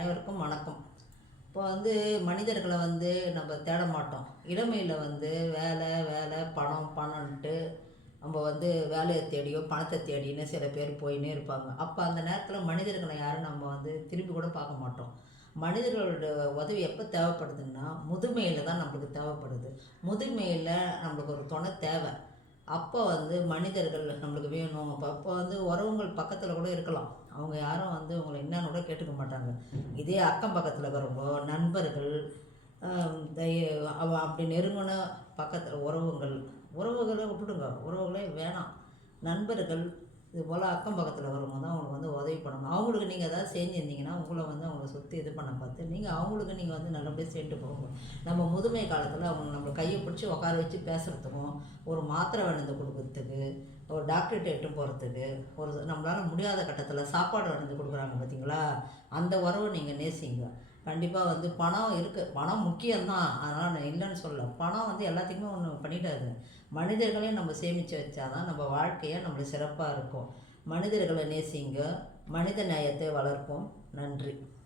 அனைவருக்கும் வணக்கம். இப்போ வந்து மனிதர்களை வந்து நம்ம தேட மாட்டோம். இளமையில் வந்து வேலை வேலை பணம் பணம்ன்ட்டு நம்ம வந்து வேலையை தேடியோ பணத்தை தேடின்னு சில பேர் போயின்னே இருப்பாங்க. அப்போ அந்த நேரத்தில் மனிதர்களை யாரும் நம்ம வந்து திரும்பி கூட பார்க்க மாட்டோம். மனிதர்களோட உதவி எப்போ தேவைப்படுதுன்னா முதுமையில் தான் நம்மளுக்கு தேவைப்படுது. முதுமையில் நம்மளுக்கு ஒரு துணை தேவை. அப்போ வந்து மனிதர்கள் நம்மளுக்கு வேணும். அப்போ வந்து உறவுகள் பக்கத்தில் கூட இருக்கலாம். அவங்க யாரும் வந்து உங்களை என்னன்னு கூட கேட்டுக்க மாட்டாங்க. இதே அக்கம் பக்கத்தில் இருக்கிறவங்க நண்பர்கள், அப்படி நெருங்கின பக்கத்தில் உறவுகளை விட்டுடுங்க, உறவுகளே வேணாம். நண்பர்கள் இது போல் அக்கம் பக்கத்தில் வரவங்க தான் அவங்களுக்கு வந்து உதவி பண்ணணும். அவங்களுக்கு நீங்கள் எதாவது செஞ்சுருந்தீங்கன்னா உங்களை வந்து அவங்கள சுற்றி இது பண்ண பார்த்து நீங்கள் அவங்களுக்கு நீங்கள் வந்து நல்லபடியாக சேர்த்து போங்க. நம்ம முதுமை காலத்தில் அவங்க நம்ம கையை பிடிச்சி உட்கார வச்சு பேசுகிறதுக்கும், ஒரு மாத்திரை வாங்கிட்டு கொடுக்கறதுக்கு, ஒரு டாக்டர்கிட்ட எட்டு போகிறதுக்கு, ஒரு நம்மளால் முடியாத கட்டத்தில் சாப்பாடு வாங்கிட்டு கொடுக்குறாங்க பார்த்தீங்களா, அந்த உறவை நீங்கள் நேசிங்க. கண்டிப்பாக வந்து பணம் இருக்குது, பணம் முக்கியம்தான், அதனால் நான் இல்லைன்னு சொல்லலை. பணம் வந்து எல்லாத்துக்குமே ஒன்று பண்ணிடாது. மனிதர்களையும் நம்ம சேமித்து வச்சாதான் நம்ம வாழ்க்கையை நம்மளுக்கு சிறப்பாக இருக்கும். மனிதர்களை நேசிங்க, மனித நேயத்தை வளர்ப்போம். நன்றி.